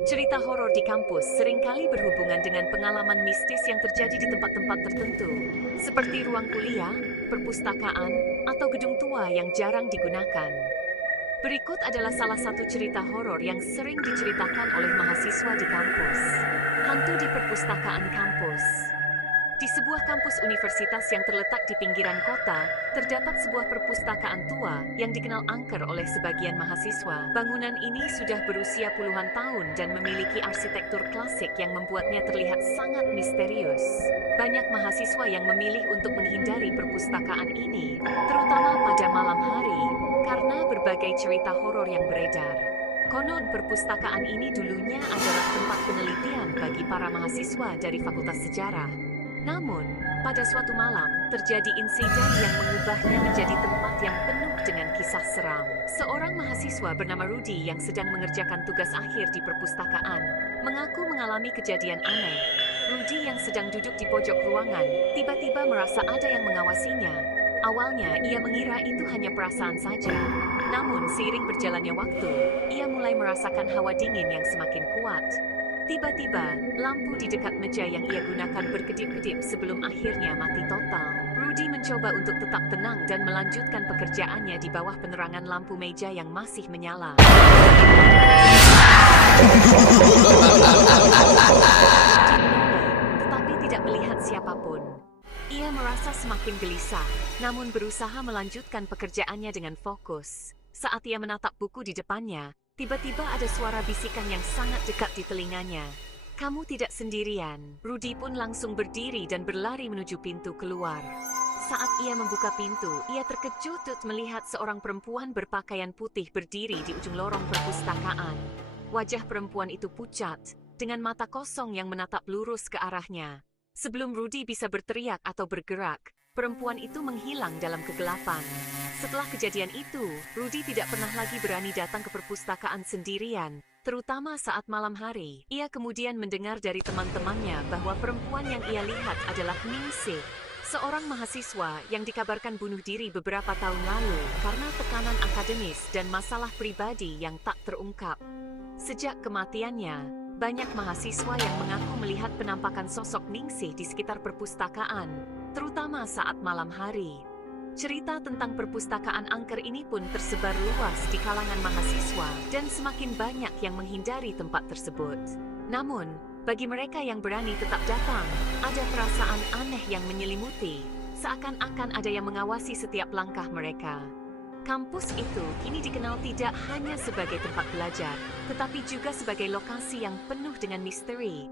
Cerita horor di kampus seringkali berhubungan dengan pengalaman mistis yang terjadi di tempat-tempat tertentu, seperti ruang kuliah, perpustakaan, atau gedung tua yang jarang digunakan. Berikut adalah salah satu cerita horor yang sering diceritakan oleh mahasiswa di kampus. Hantu di perpustakaan kampus. Di sebuah kampus universitas yang terletak di pinggiran kota, terdapat sebuah perpustakaan tua yang dikenal angker oleh sebagian mahasiswa. Bangunan ini sudah berusia puluhan tahun dan memiliki arsitektur klasik yang membuatnya terlihat sangat misterius. Banyak mahasiswa yang memilih untuk menghindari perpustakaan ini, terutama pada malam hari, karena berbagai cerita horor yang beredar. Konon perpustakaan ini dulunya adalah tempat penelitian bagi para mahasiswa dari Fakultas Sejarah. Namun, pada suatu malam, terjadi insiden yang mengubahnya menjadi tempat yang penuh dengan kisah seram. Seorang mahasiswa bernama Rudy yang sedang mengerjakan tugas akhir di perpustakaan, mengaku mengalami kejadian aneh. Rudy yang sedang duduk di pojok ruangan, tiba-tiba merasa ada yang mengawasinya. Awalnya, ia mengira itu hanya perasaan saja. Namun, seiring berjalannya waktu, ia mulai merasakan hawa dingin yang semakin kuat. Tiba-tiba, lampu di dekat meja yang ia gunakan berkedip-kedip sebelum akhirnya mati total. Rudy mencoba untuk tetap tenang dan melanjutkan pekerjaannya di bawah penerangan lampu meja yang masih menyala. Tetapi tidak melihat siapapun. Ia merasa semakin gelisah, namun berusaha melanjutkan pekerjaannya dengan fokus. Saat ia menatap buku di depannya, tiba-tiba ada suara bisikan yang sangat dekat di telinganya. "Kamu tidak sendirian." Rudy pun langsung berdiri dan berlari menuju pintu keluar. Saat ia membuka pintu, ia terkejut melihat seorang perempuan berpakaian putih berdiri di ujung lorong perpustakaan. Wajah perempuan itu pucat, dengan mata kosong yang menatap lurus ke arahnya. Sebelum Rudy bisa berteriak atau bergerak, perempuan itu menghilang dalam kegelapan. Setelah kejadian itu, Rudy tidak pernah lagi berani datang ke perpustakaan sendirian, terutama saat malam hari. Ia kemudian mendengar dari teman-temannya bahwa perempuan yang ia lihat adalah Ningsih, seorang mahasiswa yang dikabarkan bunuh diri beberapa tahun lalu karena tekanan akademis dan masalah pribadi yang tak terungkap. Sejak kematiannya, banyak mahasiswa yang mengaku melihat penampakan sosok Ningsih di sekitar perpustakaan, terutama saat malam hari. Cerita tentang perpustakaan angker ini pun tersebar luas di kalangan mahasiswa dan semakin banyak yang menghindari tempat tersebut. Namun, bagi mereka yang berani tetap datang, ada perasaan aneh yang menyelimuti, seakan-akan ada yang mengawasi setiap langkah mereka. Kampus itu kini dikenal tidak hanya sebagai tempat belajar, tetapi juga sebagai lokasi yang penuh dengan misteri.